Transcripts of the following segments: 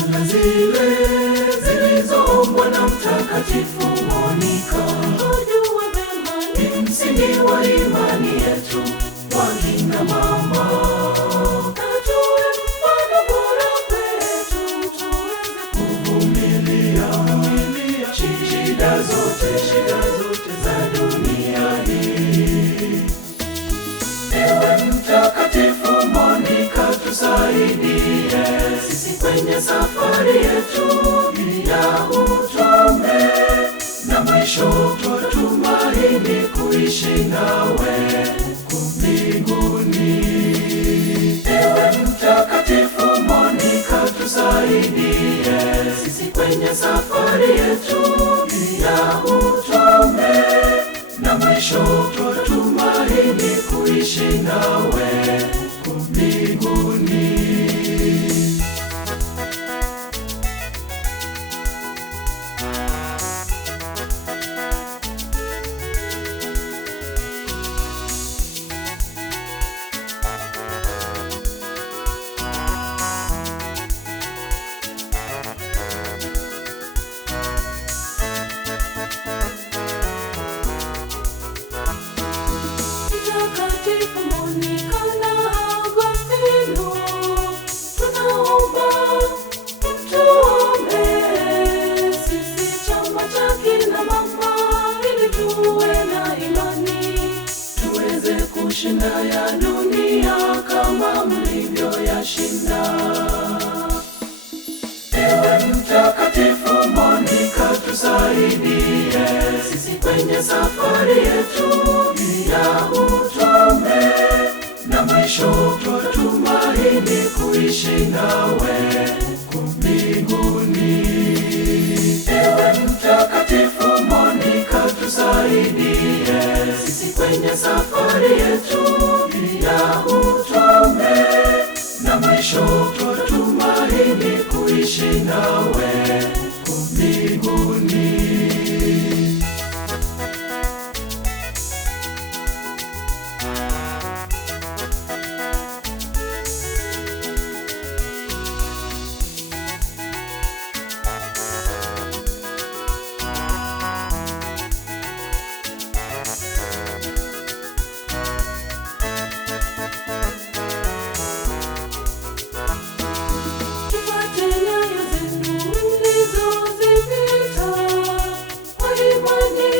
sala zile zilizoombwa na Mtakatifu Monika. Ujue vema Ni msingi wa imani yetu wakina mama. tuwe mfano bora kwetu, tuweze Kuvumilia shida zote za dunia hii. Ewe Mtakatifu Monika, tusaidie sisi kwenye safari yetu ya utume, na mwisho twatumaini kuishi nawe mbinguni. Ewe Mtakatifu Monika, tusaidie sisi kwenye safari yetu ya utume, na mwisho twatumaini kuishi nawe mbinguni. Mtakatifu Monika na Agostino, tunaomba mtuombee sisi chama cha kina mama, ili tuwe na imani, Tuweze kushinda ya dunia kama mlivyoyashinda. Ewe Mtakatifu Monika, tusaidie sisi kwenye safari yetu ya utume, na mwisho twatumaini kuishi nawe mbinguni. Ewe Mtakatifu Monika, tusaidie sisi kwenye safari yetu ya utume, na mwisho twatumaini kuishi nawe mbinguni. tufuate nyayo zenu mlizozipita, kwa imani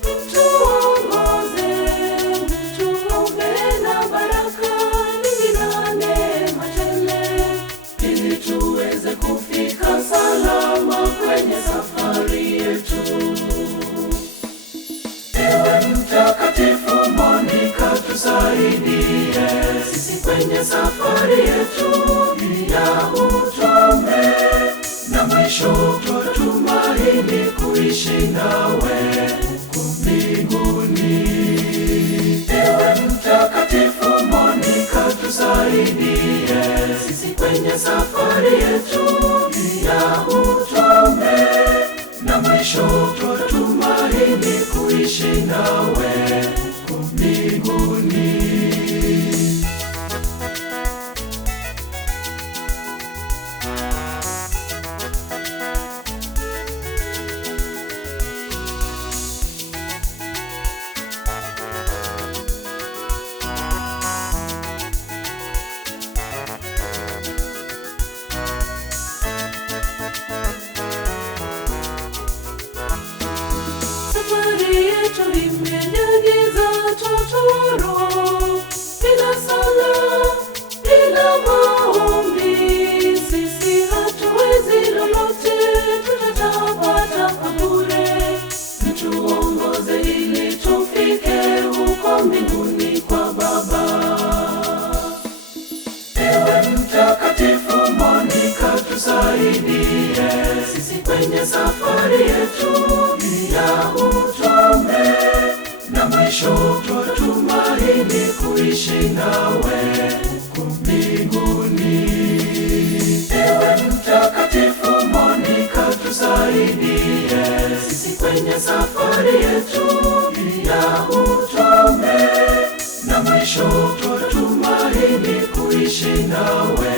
mtuongoze, mtuombee na baraka nyingi na neema tele, ili tuweze kufika salama kwenye safari yetu. Ewe Mtakatifu Monika, tusaidie sisi kwenye safari yetu ya utume, na mwisho twatumaini kuishi nawe mbinguni. Ewe Mtakatifu Monika, tusaidie sisi kwenye safari yetu ya utume, na mwisho twatumaini kuishi nawe mbinguni. safari yetu imejaa giza totoro, bila sala, bila maombi, sisi hatuwezi lolote, tutatapata bure. Tuongoze ili tufike huko mbinguni kwa Baba. Ewe Mtakatifu Monika, tusaidie sisi kwenye safari yetu ya utume, na mwisho twatumaini kuishi nawe mbinguni. Ewe Mtakatifu Monika, tusaidie sisi kwenye safari yetu ya utume, na mwisho twatumaini kuishi nawe